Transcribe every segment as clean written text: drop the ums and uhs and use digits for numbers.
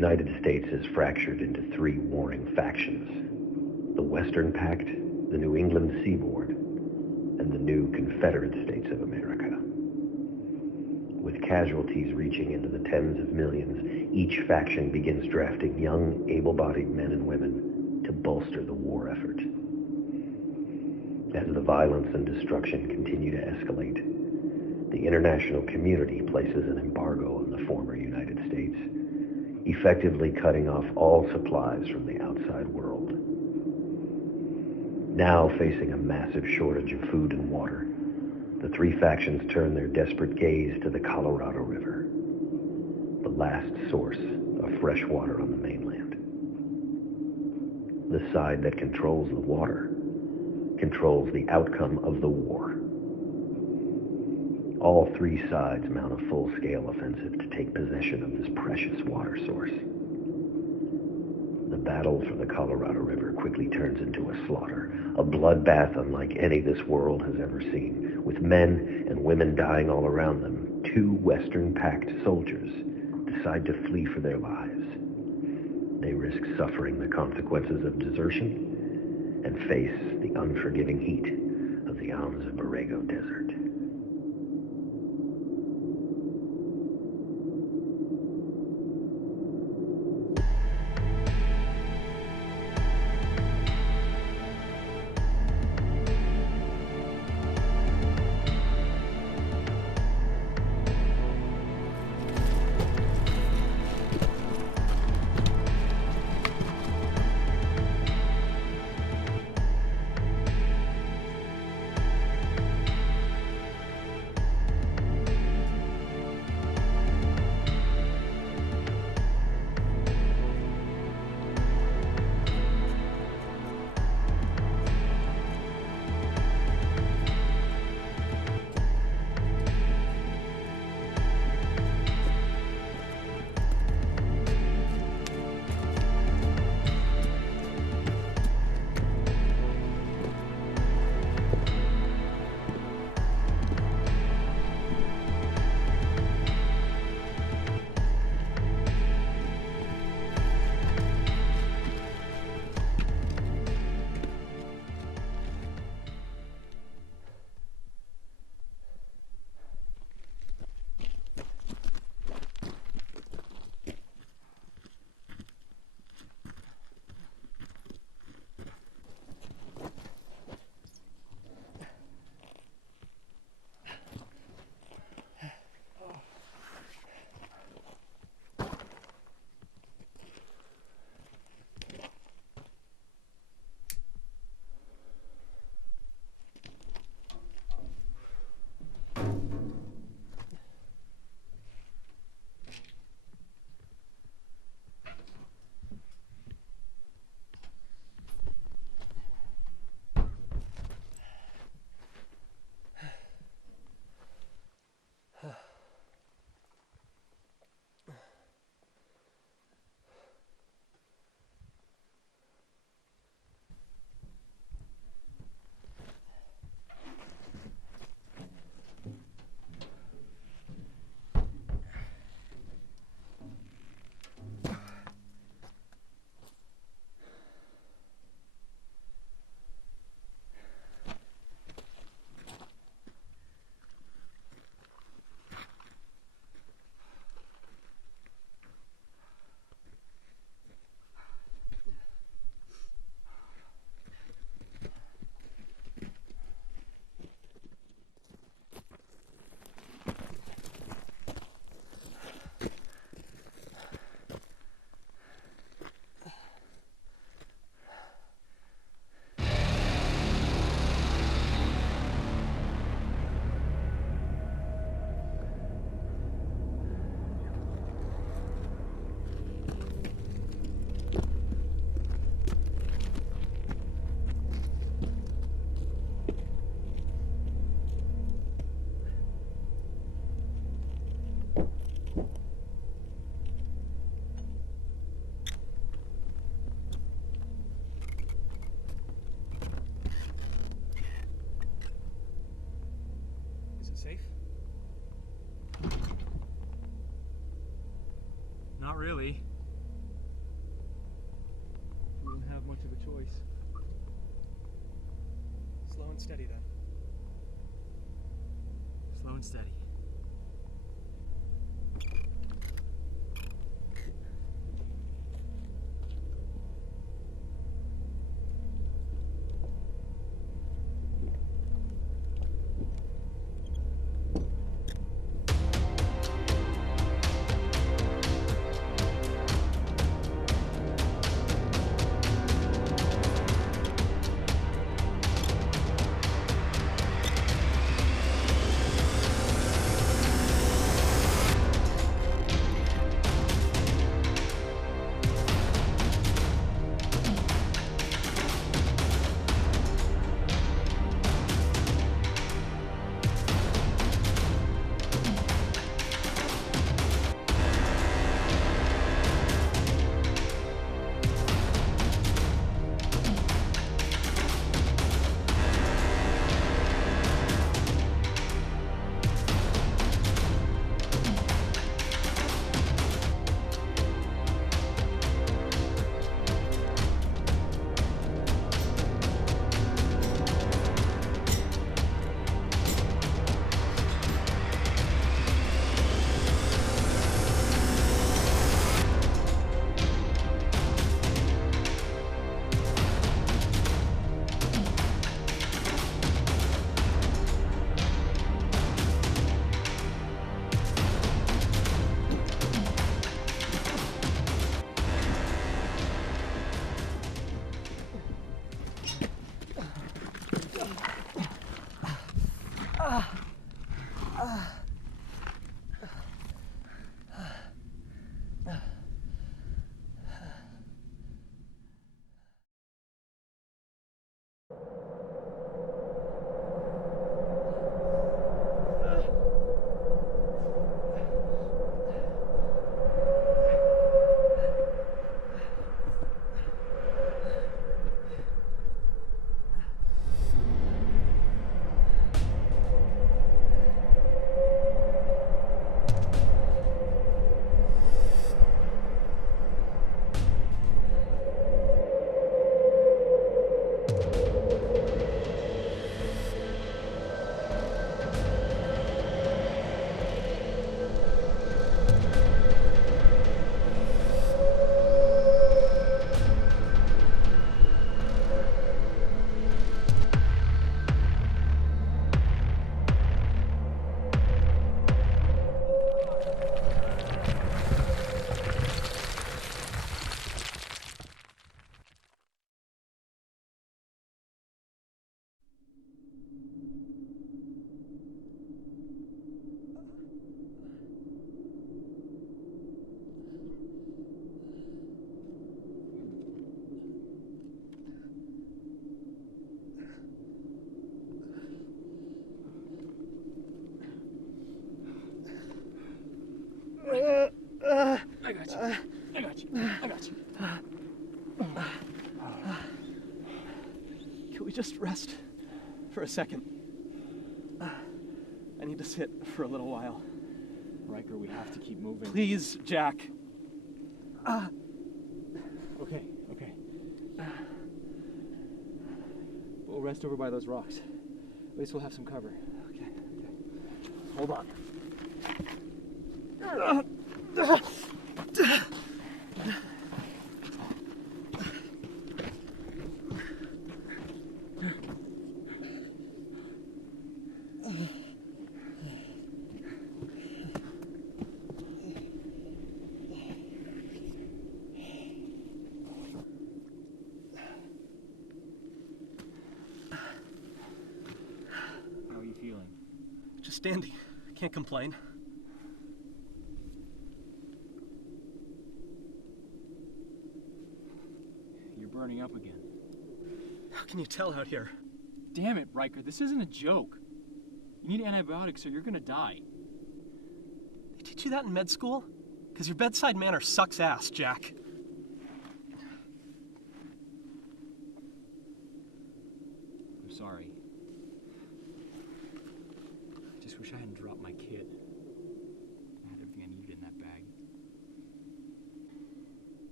United States is fractured into three warring factions: the Western Pact, the New England Seaboard, and the new Confederate States of America. With casualties reaching into the tens of millions, each faction begins drafting young, able-bodied men and women to bolster the war effort. As the violence and destruction continue to escalate, the international community places an embargo on the former United States, effectively cutting off all supplies from the outside world. Now facing a massive shortage of food and water, the three factions turn their desperate gaze to the Colorado River, the last source of fresh water on the mainland. The side that controls the water controls the outcome of the war. All three sides mount a full-scale offensive to take possession of this precious water source. The battle for the Colorado River quickly turns into a slaughter, a bloodbath unlike any this world has ever seen. With men and women dying all around them, two Western Pact soldiers decide to flee for their lives. They risk suffering the consequences of desertion and face the unforgiving heat of the Anza-Borrego desert. Safe? Not really. don't have much of a choice. Slow and steady, then. Slow and steady. I got you. I got you. I got you. Can we just rest for a second? I need to sit for a little while. Riker, we have to keep moving. Please, Jack. Okay. We'll rest over by those rocks. At least we'll have some cover. Okay. Hold on. How are you feeling? Just standing. Can't complain. You're burning up again. How can you tell out here? Damn it, Riker, this isn't a joke. You need antibiotics or you're gonna die. They teach you that in med school? Because your bedside manner sucks ass, Jack. I'm sorry. I just wish I hadn't dropped my kid. I had everything I needed in that bag.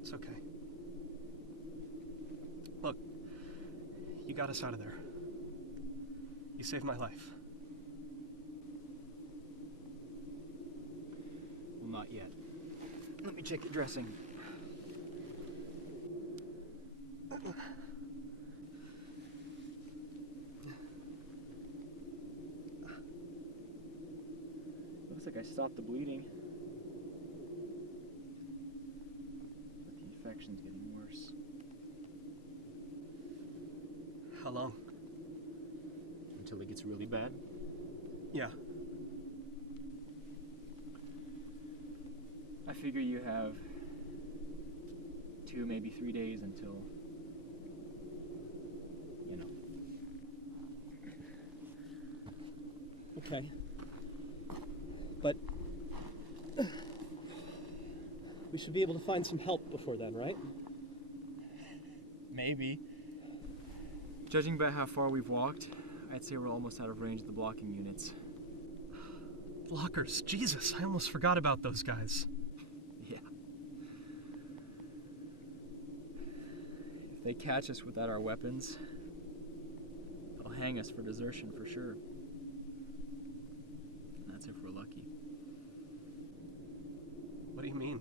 It's okay. Look, you got us out of there. You saved my life. Well, not yet. Let me check your dressing. Looks like I stopped the bleeding. But the infection's getting worse. How long? Until it gets really bad? Yeah. I figure you have 2, maybe 3 days until, you know. Okay. But we should be able to find some help before then, right? Maybe. Judging by how far we've walked, I'd say we're almost out of range of the blocking units. Blockers, Jesus, I almost forgot about those guys. Yeah. If they catch us without our weapons, they'll hang us for desertion for sure. And that's if we're lucky. What do you mean?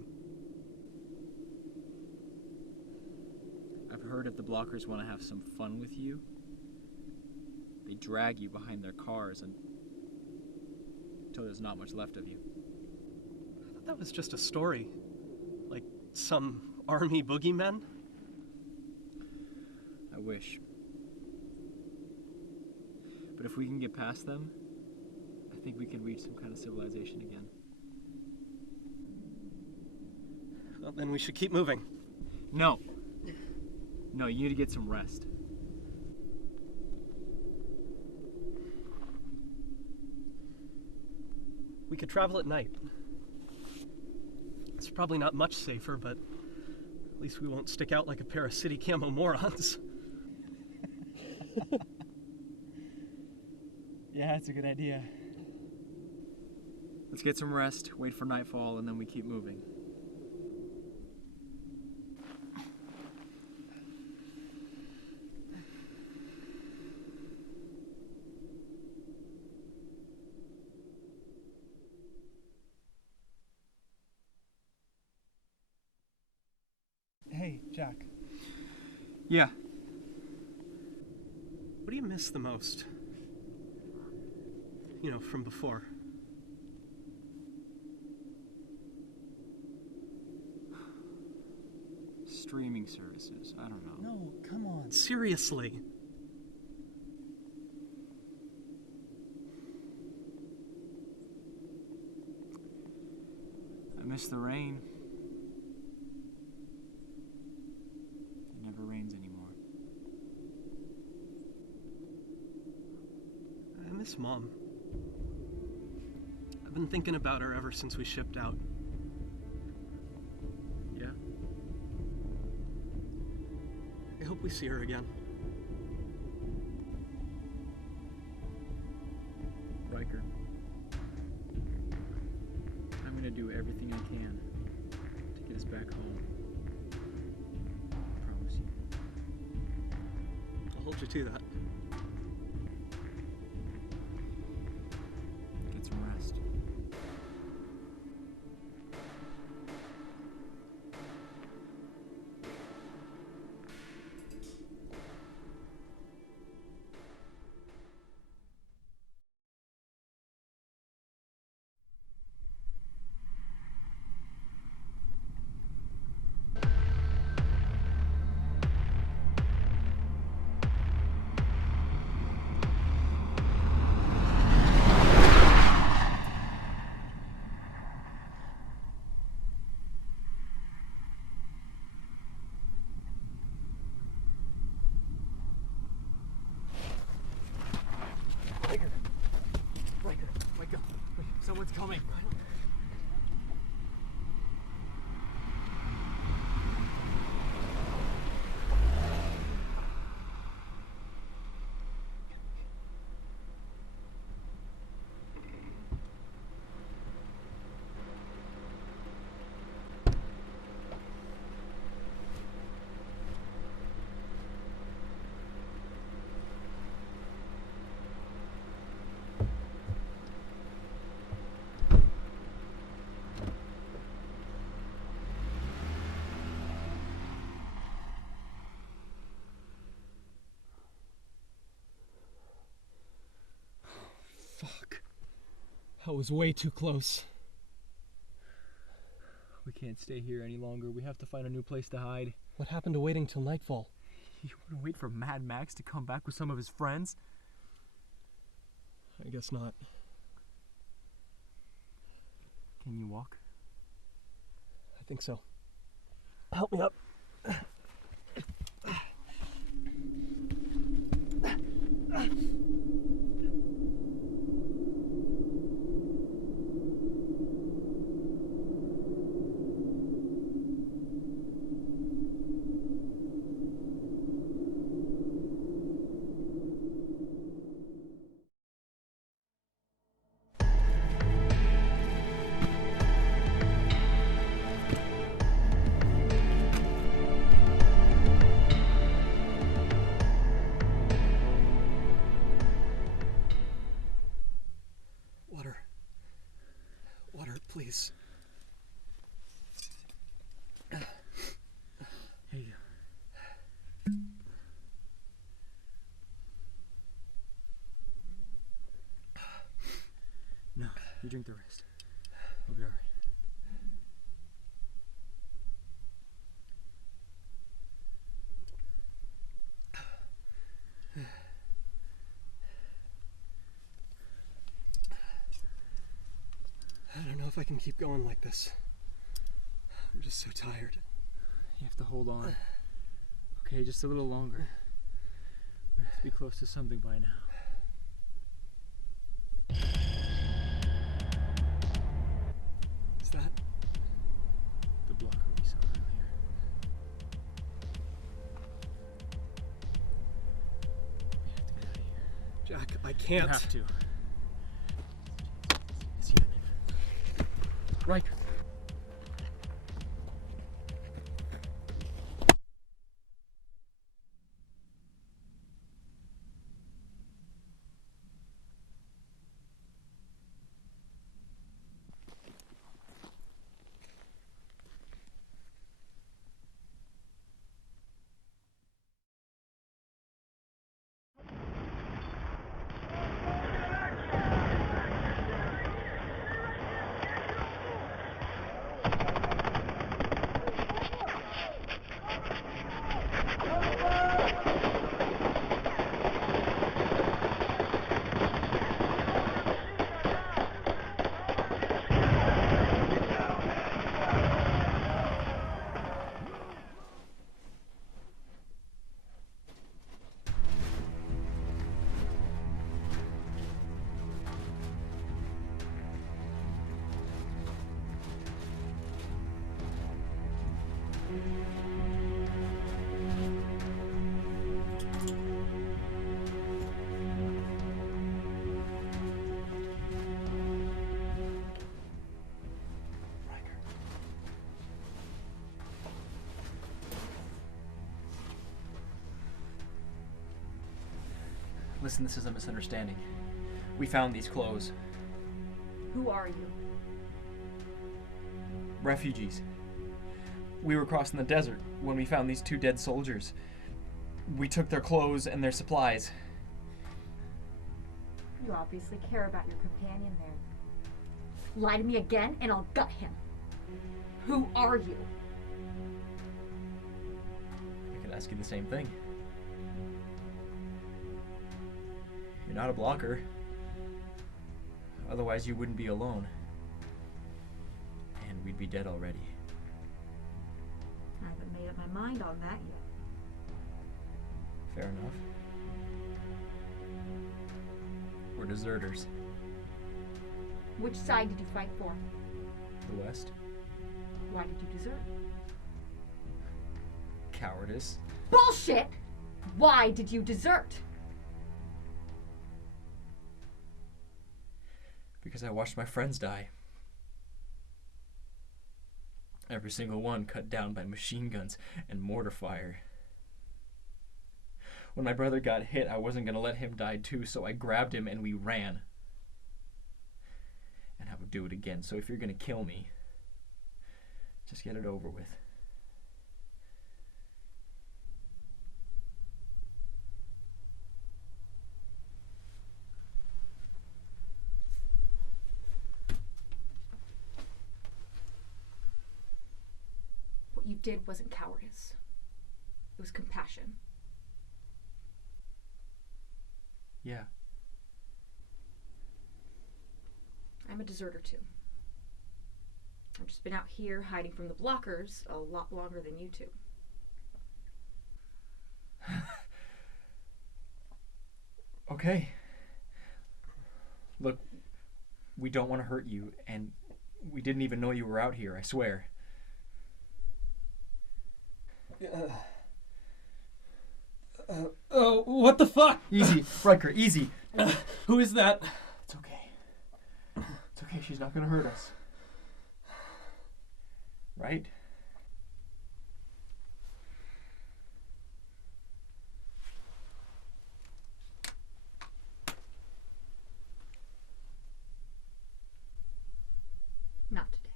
I've heard if the blockers want to have some fun with you, they drag you behind their cars until there's not much left of you. I thought that was just a story. Like some army boogeymen? I wish. But if we can get past them, I think we can reach some kind of civilization again. Well, then we should keep moving. No. No, you need to get some rest. We could travel at night. It's probably not much safer, but at least we won't stick out like a pair of city camo morons. Yeah, that's a good idea. Let's get some rest, wait for nightfall, and then we keep moving. Hey, Jack. Yeah. What do you miss the most? You know, from before. Streaming services, I don't know. No, come on. Seriously. I miss the rain. It never rains anymore. I miss Mom. I've been thinking about her ever since we shipped out. Yeah? I hope we see her again. Riker. I'm gonna do everything I can to get us back home. I promise you. I'll hold you to that. Get some rest. Riker, wake up. Someone's coming. I was way too close. We can't stay here any longer. We have to find a new place to hide. What happened to waiting till nightfall? You want to wait for Mad Max to come back with some of his friends? I guess not. Can you walk? I think so. Help me up. Water, please. Here you go. No, you drink the rest. We'll be alright. I don't know if I can keep going like this. I'm just so tired. You have to hold on. Okay, just a little longer. We have to be close to something by now. Is that? The blocker we saw earlier. We have to get out of here. Jack, I can't. You have to. Right. Listen, this is a misunderstanding. We found these clothes. Who are you? Refugees. We were crossing the desert when we found these two dead soldiers. We took their clothes and their supplies. You obviously care about your companion there. Lie to me again and I'll gut him. Who are you? I could ask you the same thing. You're not a blocker. Otherwise you wouldn't be alone. And we'd be dead already. I haven't made up my mind on that yet. Fair enough. We're deserters. Which side did you fight for? The West. Why did you desert? Cowardice. Bullshit! Why did you desert? Because I watched my friends die. Every single one cut down by machine guns and mortar fire. When my brother got hit, I wasn't going to let him die too, so I grabbed him and we ran. And I would do it again, so if you're going to kill me, just get it over with. What you did wasn't cowardice. It was compassion. Yeah. I'm a deserter too. I've just been out here hiding from the blockers a lot longer than you two. Okay. Look, we don't want to hurt you, and we didn't even know you were out here, I swear. Oh, what the fuck? Easy, Riker, easy. Who is that? It's okay. It's okay, she's not gonna hurt us. Right? Not today.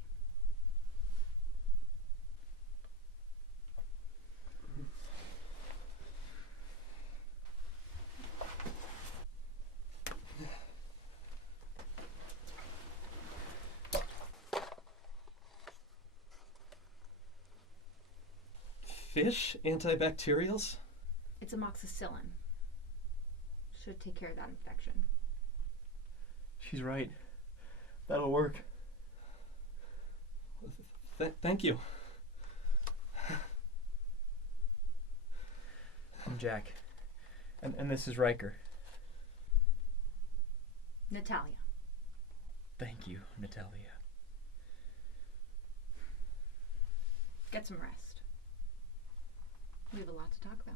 Fish? Antibacterials? It's amoxicillin. Should take care of that infection. She's right. That'll work. Thank you. I'm Jack. And this is Riker. Natalia. Thank you, Natalia. Get some rest. We have a lot to talk about.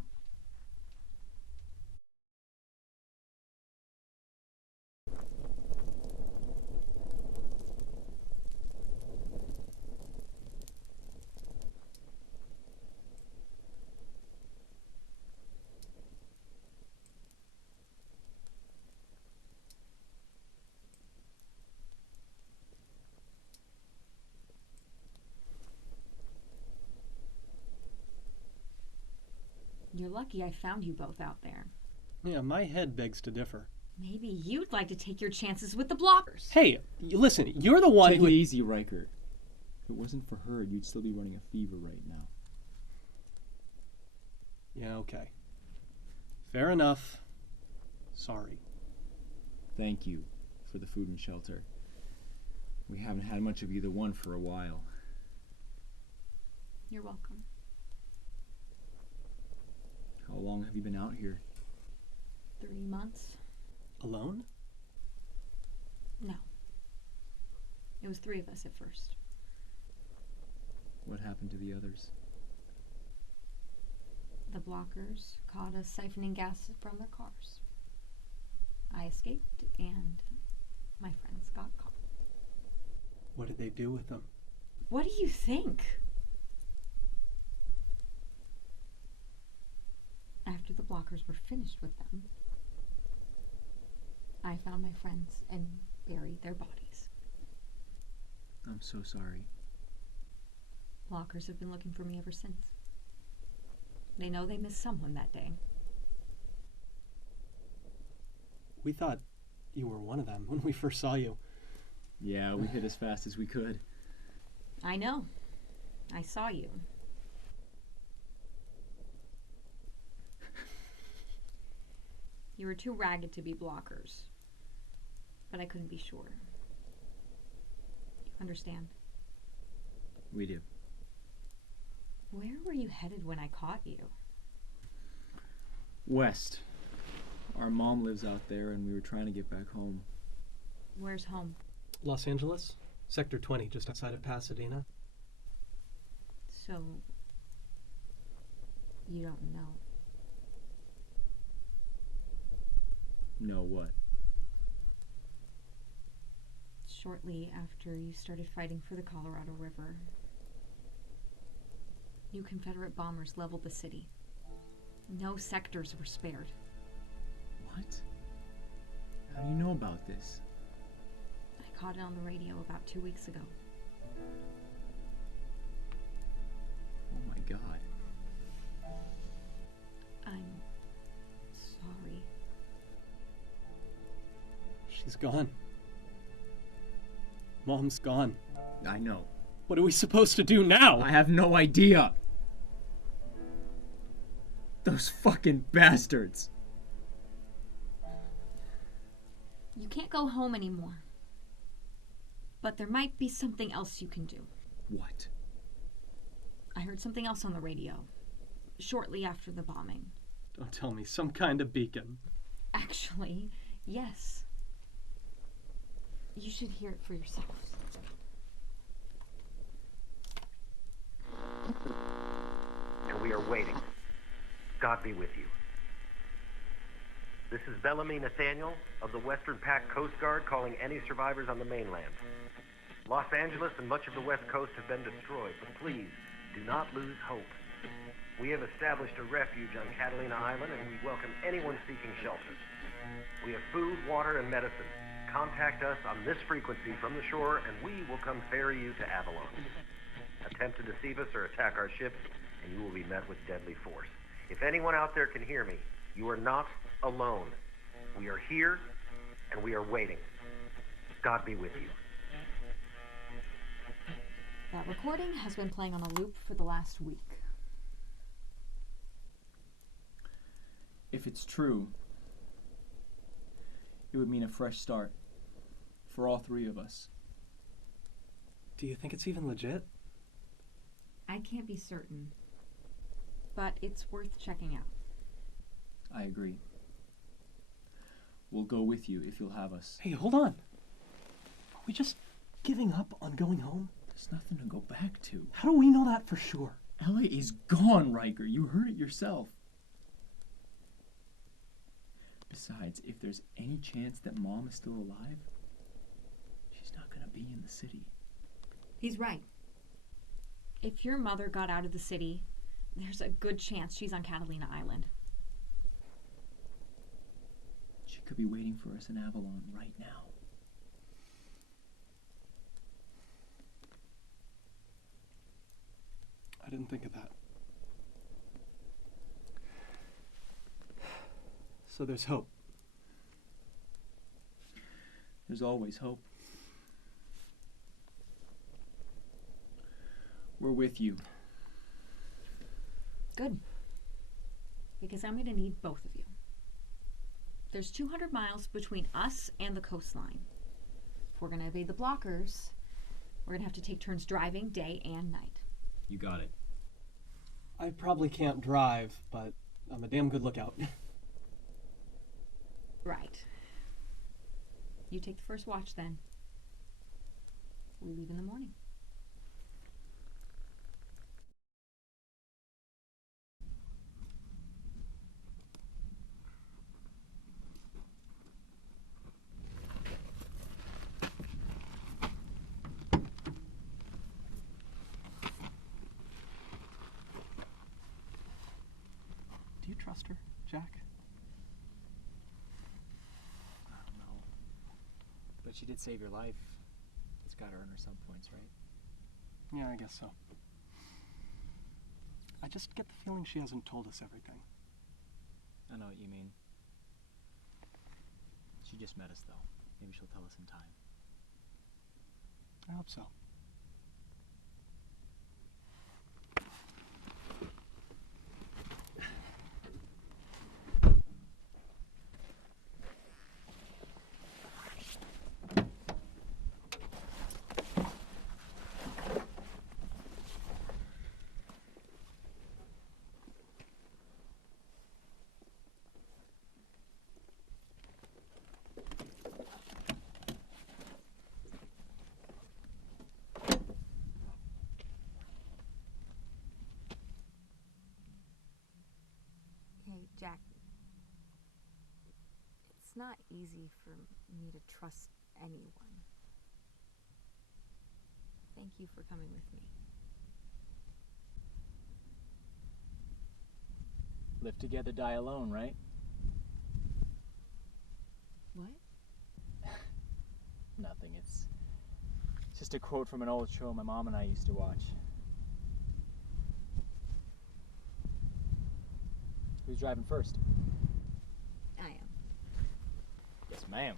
You're lucky I found you both out there. Yeah, my head begs to differ. Maybe you'd like to take your chances with the blockers. Hey, listen, you're the one Take who... it easy, Riker. If it wasn't for her, you'd still be running a fever right now. Yeah, okay. Fair enough. Sorry. Thank you for the food and shelter. We haven't had much of either one for a while. You're welcome. How long have you been out here? 3 months? Alone? No. It was 3 of us at first. What happened to the others? The blockers caught us siphoning gas from their cars. I escaped, and my friends got caught. What did they do with them? What do you think? After the blockers were finished with them, I found my friends and buried their bodies. I'm so sorry. Blockers have been looking for me ever since. They know they missed someone that day. We thought you were one of them when we first saw you. Yeah, we hit as fast as we could. I know. I saw you. You were too ragged to be blockers. But I couldn't be sure. You understand? We do. Where were you headed when I caught you? West. Our mom lives out there, and we were trying to get back home. Where's home? Los Angeles? Sector 20, just outside of Pasadena. So, you don't know. Know what? Shortly after you started fighting for the Colorado River, new Confederate bombers leveled the city. No sectors were spared. What? How do you know about this? I caught it on the radio about 2 weeks ago. Oh my God. I'm sorry. She's gone. Mom's gone. I know. What are we supposed to do now? I have no idea. Those fucking bastards. You can't go home anymore. But there might be something else you can do. What? I heard something else on the radio. Shortly after the bombing. Don't tell me, some kind of beacon. Actually, yes. You should hear it for yourselves. And we are waiting. God be with you. This is Bellamy Nathaniel of the Western Pact Coast Guard calling any survivors on the mainland. Los Angeles and much of the West Coast have been destroyed, but please, do not lose hope. We have established a refuge on Catalina Island, and we welcome anyone seeking shelter. We have food, water, and medicine. Contact us on this frequency from the shore, and we will come ferry you to Avalon. Attempt to deceive us or attack our ships, and you will be met with deadly force. If anyone out there can hear me, you are not alone. We are here, and we are waiting. God be with you. That recording has been playing on a loop for the last week. If it's true, it would mean a fresh start for all three of us. Do you think it's even legit? I can't be certain, but it's worth checking out. I agree. We'll go with you if you'll have us. Hey, hold on. Are we just giving up on going home? There's nothing to go back to. How do we know that for sure? LA is gone, Riker. You heard it yourself. Besides, if there's any chance that Mom is still alive, she's not gonna be in the city. He's right. If your mother got out of the city, there's a good chance she's on Catalina Island. She could be waiting for us in Avalon right now. I didn't think of that. So there's hope. There's always hope. We're with you. Good. Because I'm going to need both of you. There's 200 miles between us and the coastline. If we're going to evade the blockers, we're going to have to take turns driving day and night. You got it. I probably can't drive, but I'm a damn good lookout. Right. You take the first watch then. We leave in the morning. Do you trust her, Jack? I don't know. But she did save your life. It's gotta earn her some points, right? Yeah, I guess so. I just get the feeling she hasn't told us everything. I know what you mean. She just met us, though. Maybe she'll tell us in time. I hope so. Hey, Jack. It's not easy for me to trust anyone. Thank you for coming with me. Live together, die alone, right? What? Nothing. It's just a quote from an old show my mom and I used to watch. Who's driving first? I am. Yes, ma'am.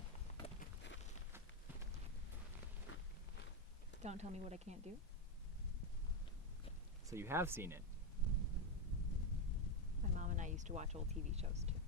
Don't tell me what I can't do. So you have seen it. My mom and I used to watch old TV shows too.